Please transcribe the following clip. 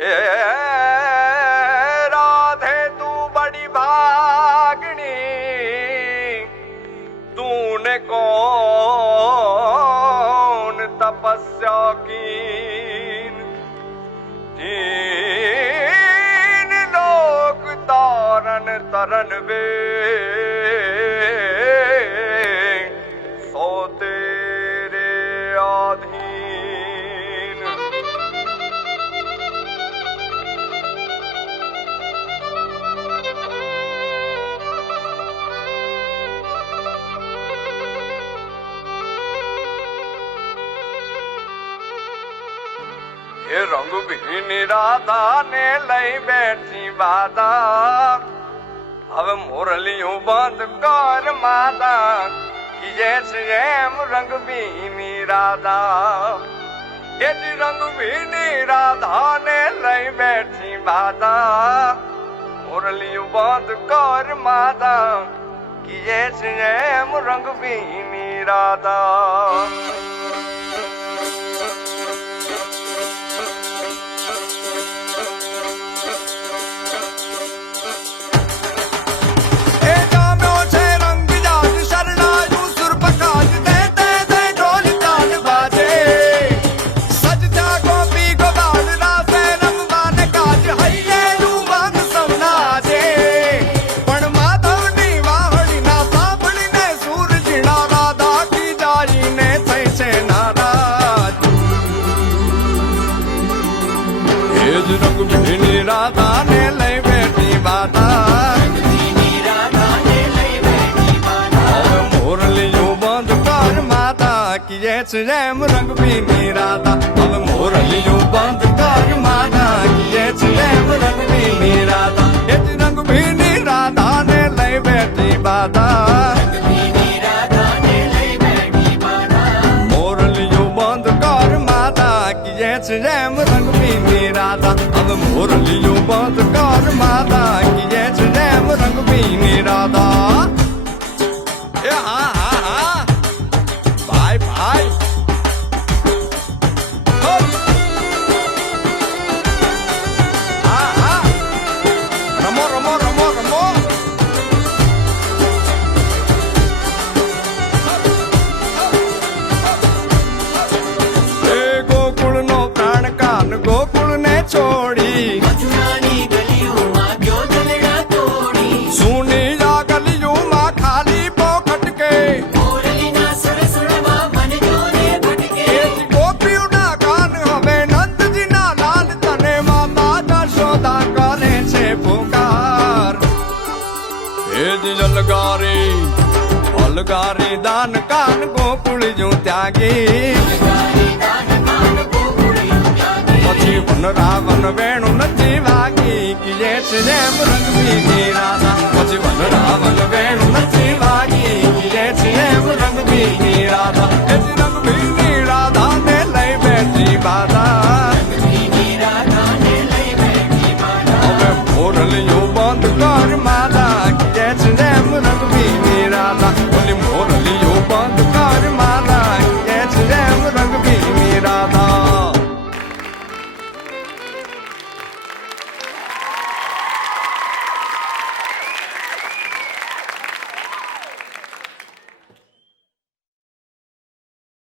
ए राधे तू बड़ी भागनी, तूने कौन तपस्या कीन, तीन लोक तारन तरन वे, सो तेरे आधीन। ये रंग भी राधा ने लई बैठी बाधा, अब मुरलियों बंद कर माता कि जैसे रंग भी राधा। ये रंग भी राधा ने लई बैठी बाधा, मुरलियों बंद कर माता कि जैसे रंग भी राधा। रंग भी राधा ने लई बैठी बाधा, मुरलियों बंद कर माता कि जैसे रंग भी राधा। अब मुरलियों बंद कर माता कि जैसे रंग भी राधा। ये रंग भी राधा ने लई बैठी बाधा, मुरलियों बंद कर माता कि जैसे रंग भी राधा। अब मुरलियों बंद कर माता कि जैसे रंग भी राधा। भाई भाई रमो रमो रमो रमो। गोकुल नो प्राण कान गोकुल ने छोड़ी, मथुरानी गलियों मां क्यों दलड़ा तोड़ी। सुनी जा गलियों मां खाली पोखट के, मोरली ना सुर सुरवा मन जोने भटके। गोपियों ना कान हमें नंद जी ना लाल तने माता जशोदा करे छे पुकार। भेज अलगारी अलगारी दान कान गोकुल जो त्यागी, પછી વન રાવણ વેણુ નથી વાગી કે જૈસે રંગ भी राधा। પછી વન રાવણ વેણુ નથી વાગી કે જૈસે રંગ भी राधा।